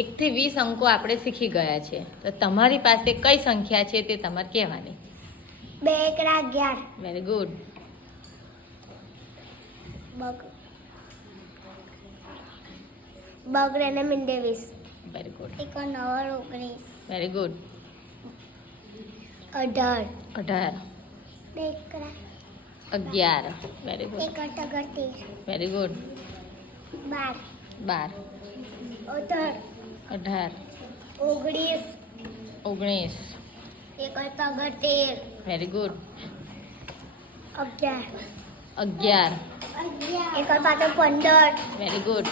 1 થી 20 અંકો આપણે શીખી ગયા છે. તો તમારી પાસે કઈ સંખ્યા છે તે તમારે કહેવાની. 2 એકડા 11. Very good. બગડે ને મીંડે 20. Very good. 1 9 19. Very good. 18. 18. 2 એકડા 11. Very good. 1 13. Very good. 12. 12. 18. 18. 19. 19. 1 13. Very good. 11. 11. 1 15. Very good.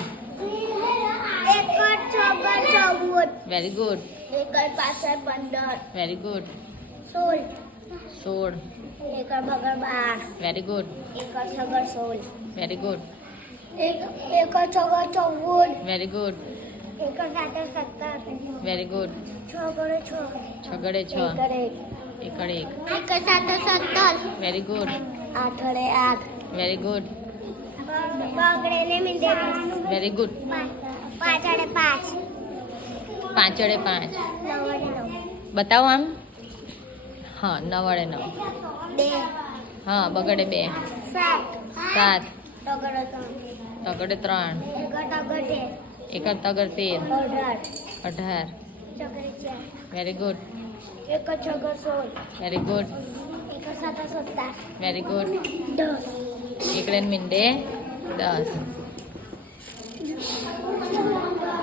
1 14. Very good. 1 15. Very good. 16. 16. 1 12. Very good. 1 16. Very good. 1 14. Very good. 1 17. Very good. 6 6. 6 ગડે 6. 1 1. 17. Very good. 8 8. Very good. બગડે ને મીંડે 20. Very good. 5 5. 5 વડે 5. 9 9. બતાવો આમ. હા, 9 વડે 9. 2. હા, બગડે 2. 7. 7. બગડે 3. તગડે 3. 1 13. 1 તગર 13. 18. 18. ચગડે 4. Very good. 1 6 16. Very good. 1 7 17. Very good. 10. એકડે મીંડે 10.